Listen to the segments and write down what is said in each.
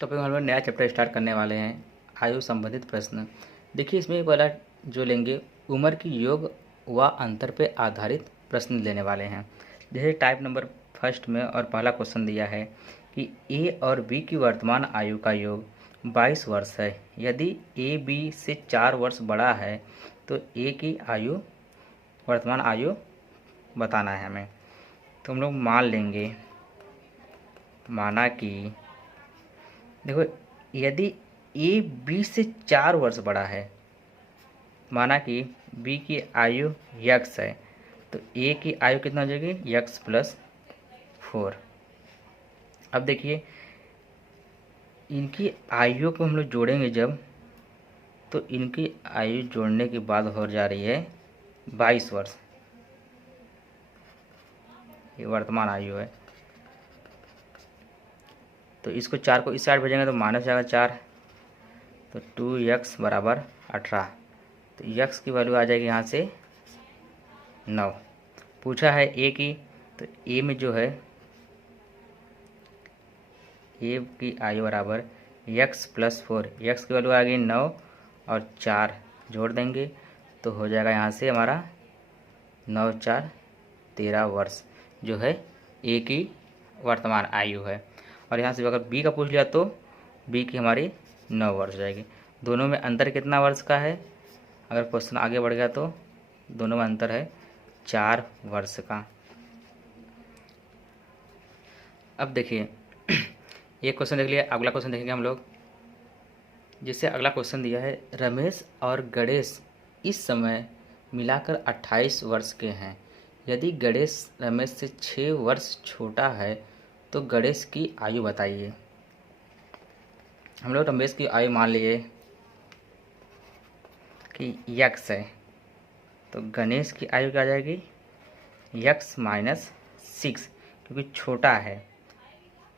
Topic में हम लोग नया चैप्टर स्टार्ट करने वाले हैं, आयु संबंधित प्रश्न। देखिए इसमें वाला जो लेंगे उम्र की योग व अंतर पे आधारित प्रश्न लेने वाले हैं। जैसे टाइप नंबर फर्स्ट में और पहला क्वेश्चन दिया है कि ए और बी की वर्तमान आयु का योग 22 वर्ष है। यदि ए बी से 4 वर्ष बड़ा है तो ए की आयु वर्तमान आयु बताना है हमें। तो हम लोग मान लेंगे, माना कि देखो यदि ए बी से 4 वर्ष बड़ा है, माना कि बी की आयु यक्स है, तो ए की आयु कितना हो जाएगी यक्स प्लस 4। अब देखिए इनकी आयु को हम लोग जोड़ेंगे जब, तो इनकी आयु जोड़ने के बाद हो जा रही है 22 वर्ष। ये वर्तमान आयु है, तो इसको 4 को इस साइड भेजेंगे तो माइनस जाएगा 4, तो 2x बराबर 18। तो यक्स की वैल्यू आ जाएगी यहाँ से 9। पूछा है ए की, तो ए में जो है ए की आयु बराबर यक्स प्लस 4। यक्स की वैल्यू आ गई 9 और 4 जोड़ देंगे तो हो जाएगा यहाँ से हमारा 9 4 13 वर्ष जो है ए की वर्तमान आयु है। और यहाँ से अगर बी का पूछ लिया तो बी की हमारी 9 वर्ष हो जाएगी। दोनों में अंतर कितना वर्ष का है, अगर क्वेश्चन आगे बढ़ गया तो दोनों में अंतर है 4 वर्ष का। अब देखिए ये क्वेश्चन देख लिया, अगला क्वेश्चन देखेंगे हम लोग। जिससे अगला क्वेश्चन दिया है रमेश और गणेश इस समय मिलाकर 28 वर्ष के हैं। यदि गणेश रमेश से 6 वर्ष छोटा है तो गणेश की आयु बताइए। हम लोग रमेश की आयु मान लिए कि यक्स है, तो गणेश की आयु क्या आ जाएगी यक्स माइनस 6, क्योंकि छोटा है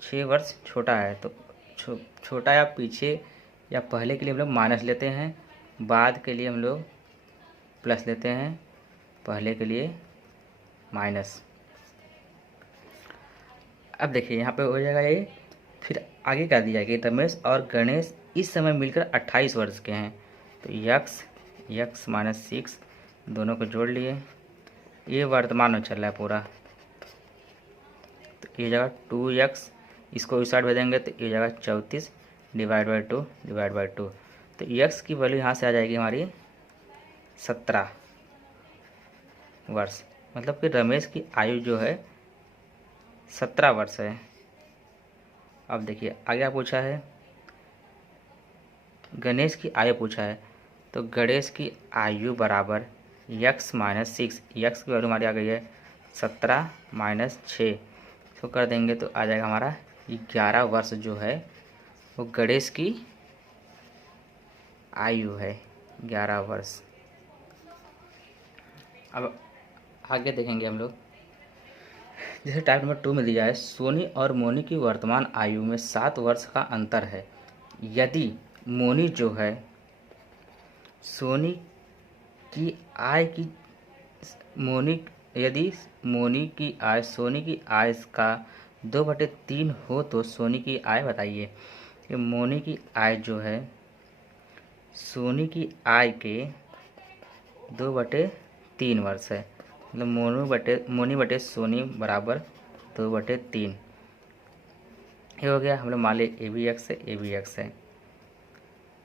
6 वर्ष छोटा है। तो छोटा या पीछे या पहले के लिए हम लोग माइनस लेते हैं, बाद के लिए हम लोग प्लस लेते हैं, पहले के लिए माइनस। अब देखिए यहाँ पे हो जाएगा ये, फिर आगे क्या दिया गया रमेश और गणेश इस समय मिलकर 28 वर्ष के हैं। तो यक्स माइनस 6 दोनों को जोड़ लिए, ये वर्तमान में चल रहा है पूरा, तो ये जगह 2x, इसको इस साइड भेजेंगे तो ये जगह 34 डिवाइड बाई 2। तो यक्स की वैल्यू यहाँ से आ जाएगी हमारी 17 वर्ष, मतलब कि रमेश की आयु जो है 17 वर्ष है। अब देखिए आगे पूछा है गणेश की आयु पूछा है, तो गणेश की आयु बराबर यक्स माइनस 6, यक्स की वैल्यू हमारी आ गई है 17 माइनस 6, इसको कर देंगे तो आ जाएगा हमारा 11 वर्ष जो है वो गणेश की आयु है, 11 वर्ष। अब आगे देखेंगे हम लोग। जैसे टाइप नंबर 2 में दिया है सोनी और मोनी की वर्तमान आयु में 7 वर्ष का अंतर है। यदि मोनी जो है सोनी की आय की यदि मोनी की आय सोनी की आय का 2/3 हो तो सोनी की आय बताइए। कि मोनी की आय जो है सोनी की आय के 2/3 वर्ष है, मतलब मोनी बटे सोनी बराबर 2/3। ये हो गया। हम लोग मान लिए ए बी एक्स है,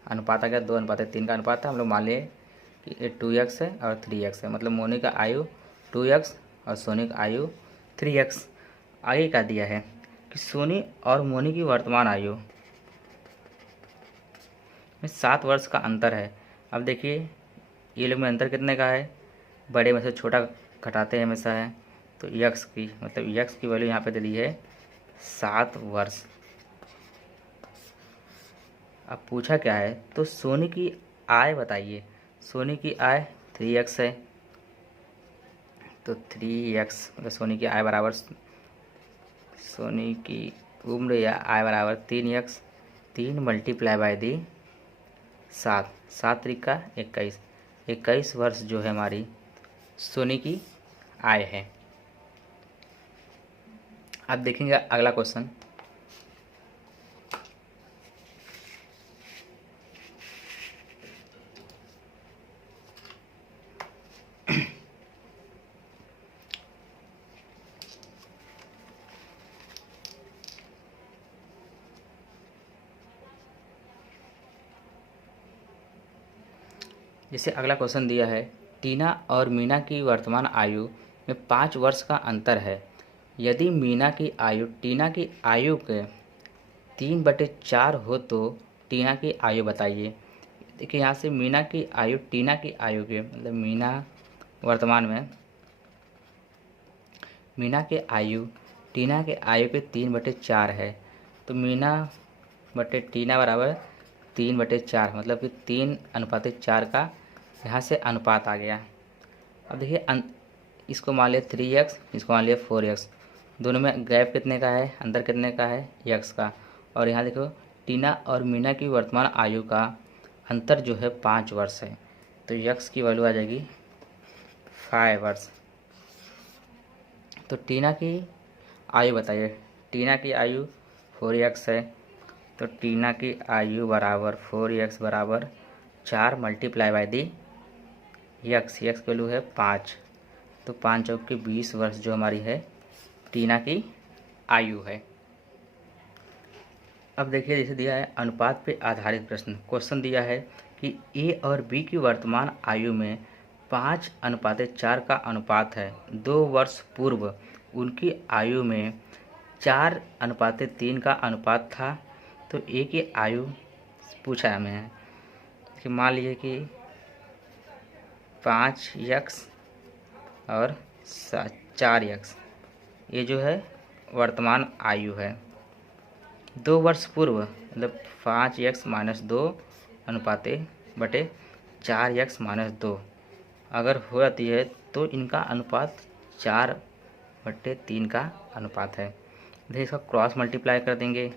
अनुपात आ गया 2:3 का अनुपात है। हम लोग मान लिए कि ये 2x है और 3x है, मतलब मोनी का आयु 2x और सोनी का आयु 3x। आगे क्या दिया है कि सोनी और मोनी की वर्तमान आयु में 7 वर्ष का अंतर है। अब देखिए ये लोग में अंतर कितने का है, बड़े में से छोटा घटाते हैं हमेशा है, तो यक्स की मतलब यक्स की वैल्यू यहाँ पे दे दी है 7 वर्ष। अब पूछा क्या है, तो सोनी की आय बताइए। सोनी की आय 3x है, तो 3x मतलब सोनी की आय बराबर सोनी की उम्र या आय बराबर 3x, 3 multiply by the 7, 7 Trika 21, 21 वर्ष जो है हमारी सोनी की आय है। अब देखेंगे अगला क्वेश्चन। जैसे अगला क्वेश्चन दिया है, टीना और मीना की वर्तमान आयु में 5 वर्ष का अंतर है। यदि मीना की आयु टीना की आयु के 3/4 हो तो टीना की आयु बताइए। देखिए यहाँ से मीना की आयु टीना की आयु के मतलब मीना वर्तमान में मीना के आयु टीना के आयु के 3/4 है। तो मीना बटे टीना बराबर 3/4 मतलब कि 3:4 का यहाँ से अनुपात आ गया। अब देखिए इसको मान लिया 3x, इसको मान लिया 4x, दोनों में गैप कितने का है, अंतर कितने का है, x का। और यहाँ देखो टीना और मीना की वर्तमान आयु का अंतर जो है 5 वर्ष है। तो x की वैल्यू आ जाएगी 5 वर्ष। तो टीना की आयु बताइए। टीना की आयु 4x है, तो टीना की आयु बराबर 4x बराबर 4 मल्टीप्लाई बाई दी x की वैल्यू है 5। तो 5 चौक के 20 वर्ष जो हमारी है टीना की आयु है। अब देखिए जैसे दिया है अनुपात पे आधारित प्रश्न। क्वेश्चन दिया है कि ए और बी की वर्तमान आयु में 5:4 का अनुपात है। 2 वर्ष पूर्व उनकी आयु में 4:3 का अनुपात था। तो ए की आयु पूछा है हमें कि मान लीजिए कि 5x और 4x ये जो है वर्तमान आयु है। 2 वर्ष पूर्व मतलब 5x-2 अनुपाते बटे 4x-2 अगर हो जाती है तो इनका अनुपात 4/3 का अनुपात है। देखिए इसका क्रॉस मल्टीप्लाई कर देंगे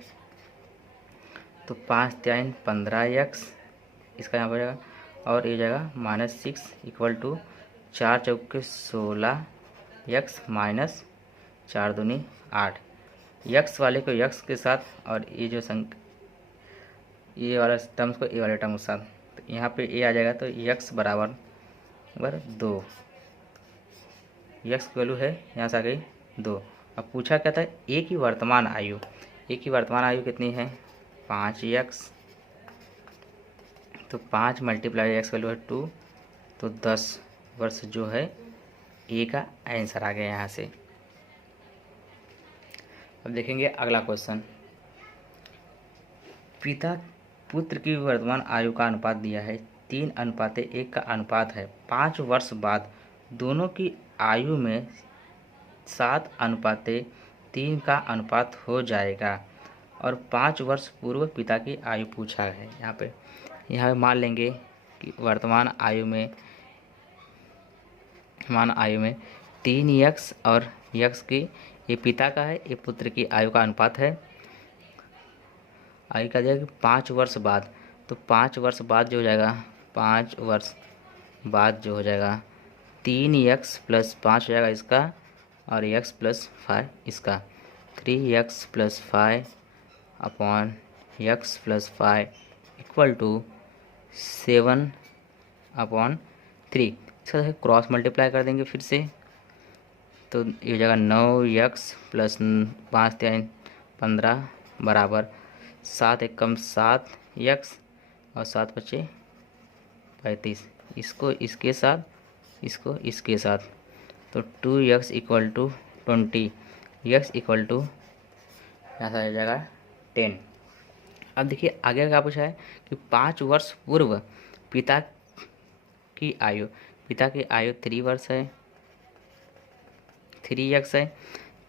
तो 5×3 15x, इसका यहाँ पर जाएगा और ये जाएगा -6 इक्वल टू 4 चौके 16x माइनस 4 दूनी 8। यक्स वाले को यक्स के साथ और ये जो ये वाला टर्म्स को ये वाले टर्म के साथ, तो यहाँ पे ए आ जाएगा। तो यक्स बराबर 2, यक्स की वैल्यू है यहाँ से आ गई 2। अब पूछा क्या था ए की वर्तमान आयु। ए की वर्तमान आयु कितनी है 5x, तो 5 मल्टीप्लाई एक्स वैल्यू है 2, तो 10 वर्ष जो है ए का आंसर आ गया यहाँ से। अब देखेंगे अगला क्वेश्चन। पिता पुत्र की वर्तमान आयु का अनुपात दिया है 3:1 का अनुपात है। 5 वर्ष बाद दोनों की आयु में 7:3 का अनुपात हो जाएगा और 5 वर्ष पूर्व पिता की आयु पूछा है। यहाँ पे मान लेंगे कि वर्तमान आयु में 3x और x की ये पिता का है, ये पुत्र की आयु का अनुपात है। आयु का दिया कि 5 वर्ष बाद, तो 5 वर्ष बाद जो हो जाएगा 5 वर्ष बाद जो हो जाएगा 3x + 5 हो जाएगा इसका और x + 5 इसका। 3x + 5 upon x + 5 equal to 7/3। इसका क्रॉस मल्टीप्लाई कर देंगे फिर से, तो ये हो जाएगा 9x + 5×3 15 बराबर 7 एकम 7x और 7×5 35। इसको इसके साथ, इसको इसके साथ, तो 2x = 20, x = यहाँ से आ जाएगा 10। अब देखिए आगे क्या पूछा है कि 5 वर्ष पूर्व पिता की आयु 3 वर्ष है, 3x है।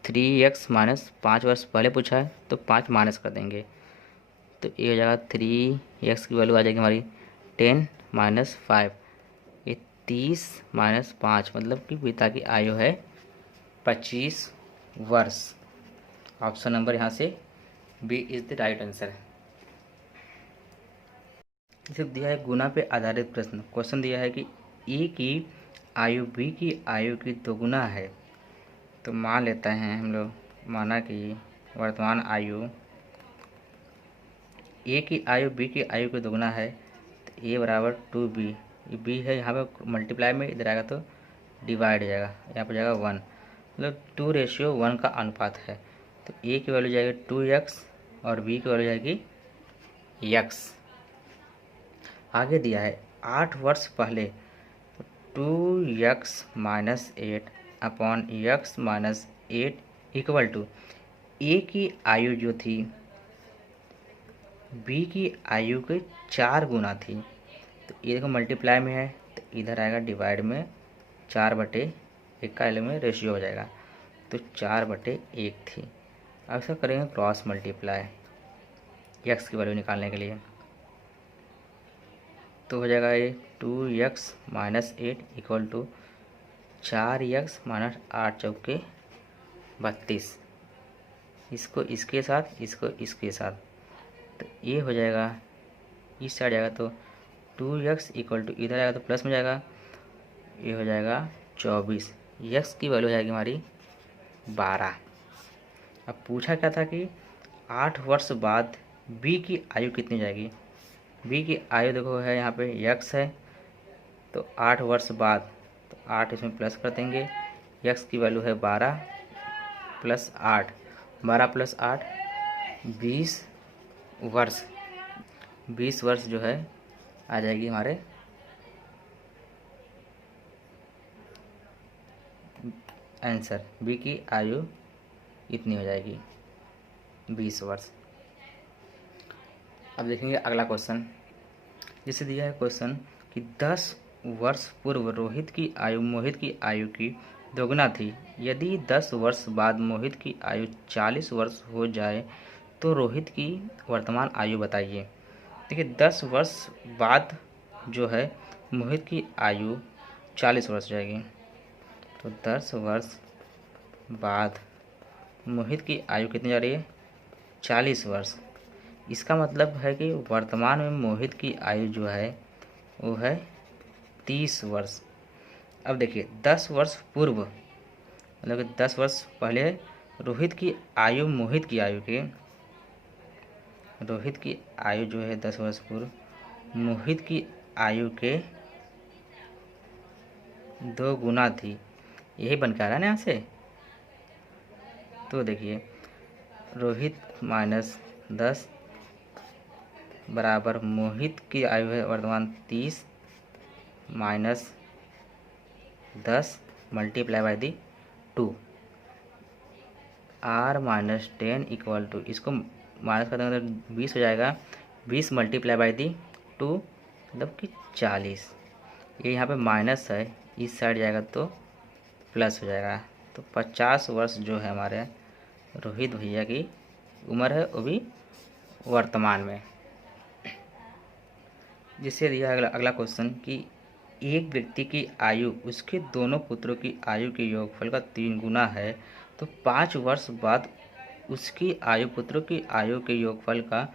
3x माइनस 5 वर्ष पहले पूछा है तो 5 माइनस कर देंगे, तो ये हो जाएगा 3x की वैल्यू आ जाएगी हमारी 10 - 5, ये 30 - 5 मतलब कि पिता की आयु है 25 वर्ष। ऑप्शन नंबर यहाँ से B is the right answer. इसे दिया है गुना पे आधारित प्रश्न। क्वेश्चन दिया है कि ए की आयु बी की आयु की दोगुना है। तो मान लेते हैं हम लोग, माना कि वर्तमान आयु ए की आयु बी की आयु की दोगुना है, तो ए बराबर 2b, ये बी है यहाँ पे मल्टीप्लाई में, इधर आएगा तो डिवाइड हो जाएगा, यहाँ पर जाएगा 1, मतलब 2:1 का अनुपात है। तो ए की वैल्यू जाएगी 2x और बी की वैल्यू जाएगी x। आगे दिया है 8 वर्ष पहले, तो 2x-8 upon x-8 equal to ए की आयु जो थी बी की आयु के 4 गुना थी। तो ये देखो मल्टीप्लाई में है, तो इधर आएगा डिवाइड में, 4/1 का एल में रेशियो हो जाएगा, तो 4/1 थी। अब इसका करेंगे क्रॉस मल्टीप्लाई एक्स की वैल्यू निकालने के लिए, तो हो जाएगा ये 2x-8 इक्वल टू 4x-8 × 32, इसको इसके साथ, इसको इसके साथ, तो ये हो जाएगा, इस साइड जाएगा तो 2x इक्वल टू, इधर आएगा तो प्लस में जाएगा, ये हो जाएगा 24, x की वैल्यू हो जाएगी हमारी 12। अब पूछा क्या था कि 8 वर्ष बाद b की आयु कितनी हो जाएगी। b की आयु देखो है यहाँ पे x है, तो 8 वर्ष बाद, तो 8 इसमें प्लस कर देंगे, x की वैल्यू है 12 + 8, 12 + 8 20 वर्ष, 20 वर्ष जो है आ जाएगी हमारे आंसर, बी की आयु इतनी हो जाएगी 20 वर्ष। अब देखेंगे अगला क्वेश्चन, जिसे दिया है क्वेश्चन कि 10 वर्ष पूर्व रोहित की आयु मोहित की आयु की दोगुना थी, यदि 10 वर्ष बाद मोहित की आयु 40 वर्ष हो जाए तो रोहित की वर्तमान आयु बताइए। देखिए 10 वर्ष बाद जो है मोहित की आयु 40 वर्ष हो जाएगी, तो 10 वर्ष बाद मोहित की आयु कितनी जा रही है, 40 वर्ष। इसका मतलब है कि वर्तमान में मोहित की आयु जो है वो है 30 वर्ष। अब देखिए 10 वर्ष पूर्व, मतलब कि 10 वर्ष पहले रोहित की आयु मोहित की आयु के, रोहित की आयु जो है 10 वर्ष पूर्व मोहित की आयु के 2 गुना थी, यही बन के आ रहा है ना यहाँ से। तो देखिए रोहित -10 बराबर मोहित की आयु है वर्तमान 30 -10 multiply by the 2, r-10 equal to, इसको माइनस कर देंगे तो 20 हो जाएगा, 20 मल्टीप्लाई बाई दी 2 मतलब कि 40। ये यहाँ पे माइनस है, इस साइड जाएगा तो प्लस हो जाएगा, तो 50 वर्ष जो है हमारे रोहित भैया की उम्र है, वो भी वर्तमान में। जिससे दिया अगला क्वेश्चन कि एक व्यक्ति की आयु उसके दोनों पुत्रों की आयु के योगफल का 3 गुना है, तो 5 वर्ष बाद उसकी आयु पुत्रों की आयु के योगफल का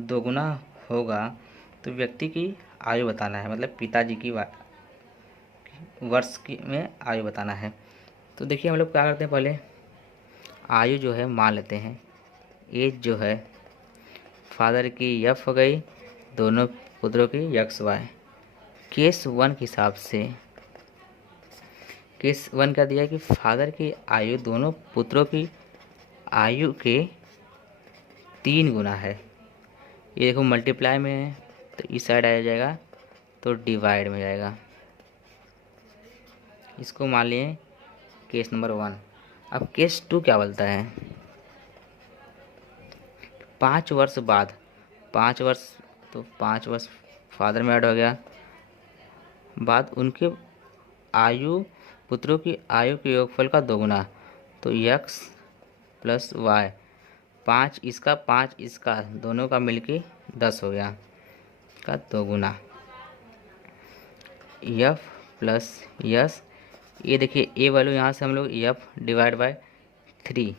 2 गुना होगा, तो व्यक्ति की आयु बताना है, मतलब पिताजी की वर्ष की में आयु बताना है। तो देखिए हम लोग क्या करते हैं, पहले आयु जो है मान लेते हैं, एज जो है फादर की एफ हो गई, दोनों पुत्रों की एक्स वाई। केस 1 के हिसाब से, केस 1 क्या दिया है कि फादर की आयु दोनों पुत्रों की आयु के 3 गुना है। ये देखो मल्टीप्लाई में है, तो इस साइड आ जाएगा तो डिवाइड में जाएगा। इसको मान लिए केस नंबर 1। अब केस 2 क्या बोलता है, 5 वर्ष बाद, 5 वर्ष, तो 5 वर्ष फादर में ऐड हो गया, बाद उनके आयु पुत्रों की आयु के योगफल का 2 गुना, तो x + y, 5 इसका 5 इसका दोनों का मिलके 10 हो गया का 2 गुना, f + s। ये देखिए ए वैल्यू यहाँ से हम लोग f डिवाइड बाय 3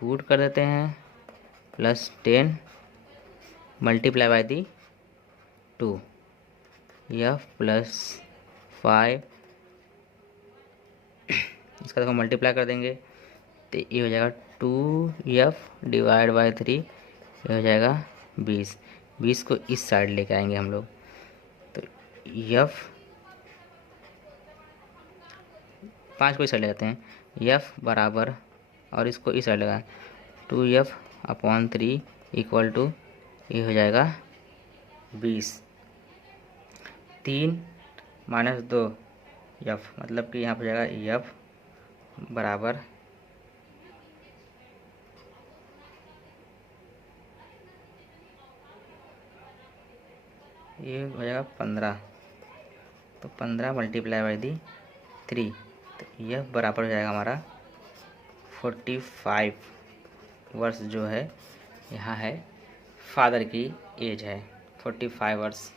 पुट कर देते हैं, +10 मल्टीप्लाई बाय दी 2, f + 5, इसका देखो मल्टीप्लाई कर देंगे तो ये हो जाएगा 2f डिवाइड बाय 3, ये हो जाएगा 20। 20 को इस साइड लेके आएंगे हम लोग, तो f 5 को इस साइड ले जाते हैं, f बराबर, और इसको इस साइड लगाएं, 2f/3 इक्वल टू, ये हो जाएगा 20। 3 - 2 एफ, मतलब कि यहाँ पर जाएगा एफ बराबर ये हो जाएगा 15। तो 15 मल्टीप्लाई बाई दी 3, तो यह बराबर हो जाएगा हमारा 45 वर्ष जो है यहाँ है फादर की एज है 45 वर्ष।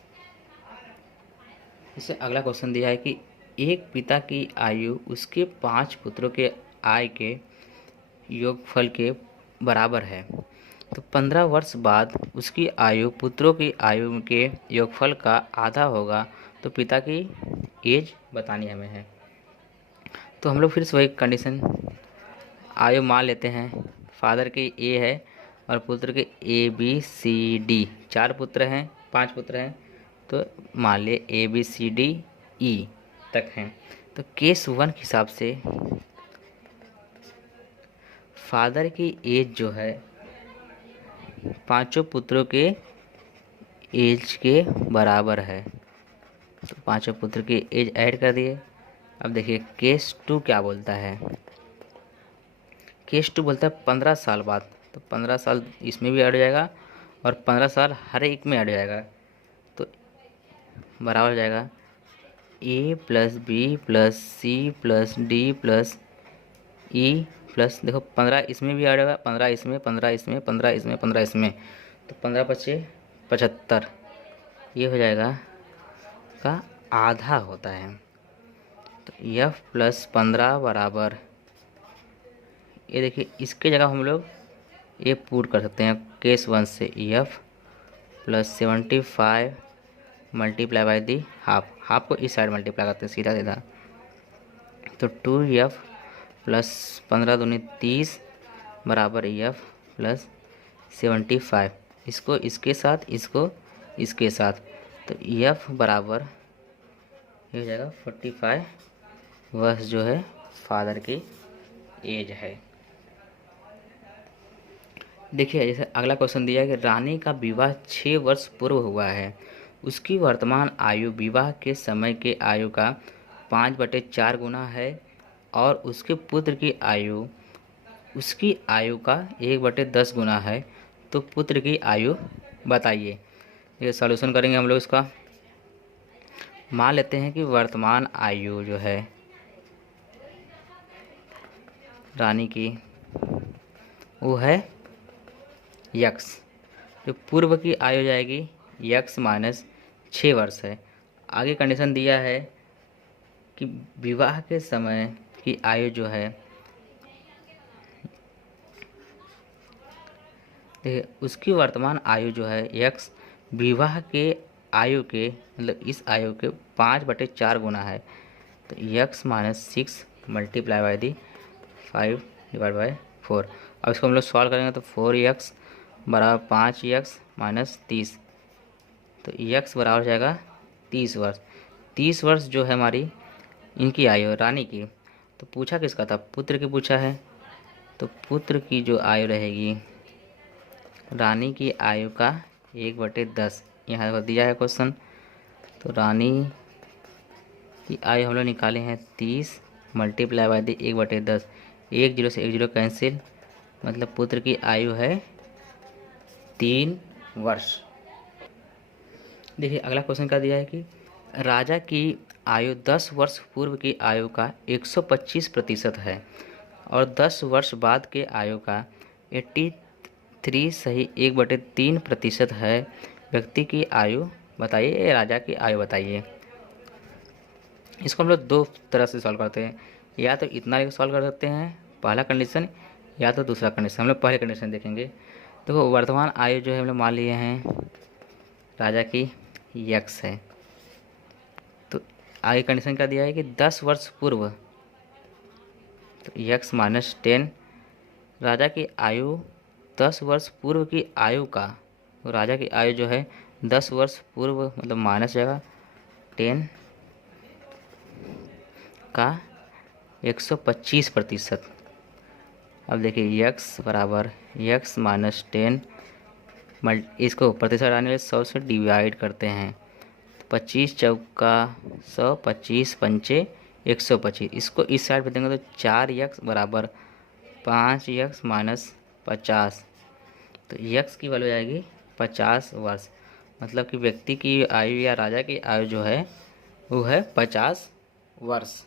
इससे अगला क्वेश्चन दिया है कि एक पिता की आयु उसके 5 पुत्रों के आय के योगफल के बराबर है। तो 15 वर्ष बाद उसकी आयु पुत्रों की आयु के योगफल का आधा होगा। तो पिता की एज बतानी हमें है। तो हम लोग फिर से वही कंडीशन आयु मान लेते हैं। फादर की ए है और पुत्र के ABCD 4 पुत्र हैं, 5 पुत्र हैं, तो मान लिए ABCDE तक हैं। तो केस 1 के हिसाब से फादर की एज जो है 5 पुत्रों के एज के बराबर है। तो 5 पुत्र की एज ऐड कर दिए। अब देखिए केस 2 क्या बोलता है। केस 2 बोलता है 15 साल बाद। तो 15 साल इसमें भी ऐड हो जाएगा और 15 साल हर एक में ऐड हो जाएगा। तो बराबर हो जाएगा A + B + C + D + E plus देखो 15 इसमें भी ऐड होगा, 15 इसमें, 15 इसमें, 15 इसमें, 15 इसमें, तो 15 × 5 = 75। ये हो जाएगा का आधा होता है। तो F + 15 बराबर, ये देखिए इसके जगह हम लोग ये पुट कर सकते हैं केस 1 से F + 75 multiply by the half को इस साइड मल्टीप्लाई करते हैं सीधा सीधा। तो 2F + 15 दूनी 30 बराबर F + 75। इसको इसके साथ, इसको इसके साथ, तो F बराबर ये हो जाएगा 45 वर्ष जो है फादर की एज है। देखिए जैसे अगला क्वेश्चन दिया है कि रानी का विवाह 6 वर्ष पूर्व हुआ है। उसकी वर्तमान आयु विवाह के समय के आयु का 5/4 गुना है और उसके पुत्र की आयु उसकी आयु का 1/10 गुना है। तो पुत्र की आयु बताइए। ये सॉल्यूशन करेंगे हम लोग इसका। मान लेते हैं कि वर्तमान आयु जो है रानी की वो है x, जो पूर्व की आयु जाएगी x - 6 वर्ष है। आगे कंडीशन दिया है कि विवाह के समय की आयु जो है, देखिए उसकी वर्तमान आयु जो है x विवाह के आयु के मतलब इस आयु के 5/4 गुना है। तो x - 6 मल्टीप्लाई बाई दी 5/4। अब इसको हम लोग सॉल्व करेंगे तो 4x बराबर 5x - 30। तो x बराबर हो जाएगा 30 वर्ष। 30 वर्ष जो है हमारी इनकी आयु रानी की। तो पूछा किसका था, पुत्र की पूछा है। तो पुत्र की जो आयु रहेगी रानी की आयु का 1/10, यहाँ पर दिया है क्वेश्चन। तो रानी की आयु हम लोग निकाले हैं 30 मल्टीप्लाई बाई दी 1/10। 1 0 से 1 0 कैंसिल, मतलब पुत्र की आयु है 3 वर्ष। देखिए अगला क्वेश्चन क्या दिया है कि राजा की आयु 10 वर्ष पूर्व की आयु का 125% है और 10 वर्ष बाद के आयु का 83 सही 1/3% है। व्यक्ति की आयु बताइए, राजा की आयु बताइए। इसको हम लोग 2 तरह से सॉल्व करते हैं। या तो इतना सॉल्व कर सकते हैं पहला कंडीशन, या तो दूसरा कंडीशन। हम लोग पहले कंडीशन देखेंगे। देखो वर्तमान आयु जो है हम लोग मान लिए हैं राजा की x है। तो आगे कंडीशन क्या दिया है कि 10 वर्ष पूर्व, तो x - 10 राजा की आयु 10 वर्ष पूर्व की आयु का, तो राजा की आयु जो है 10 वर्ष पूर्व मतलब माइनस जाएगा 10 का 125%। अब देखिए x बराबर x - 10 इसको प्रतिशत आने वाले 100 से डिवाइड करते हैं। 25 चौका 100, 25 पंचे 125। इसको इस साइड पे देंगे तो 4x बराबर 5x माइनस 50। तो x की वैल्यू आएगी 50 वर्ष। मतलब कि व्यक्ति की आयु या राजा की आयु जो है वो है 50 वर्ष।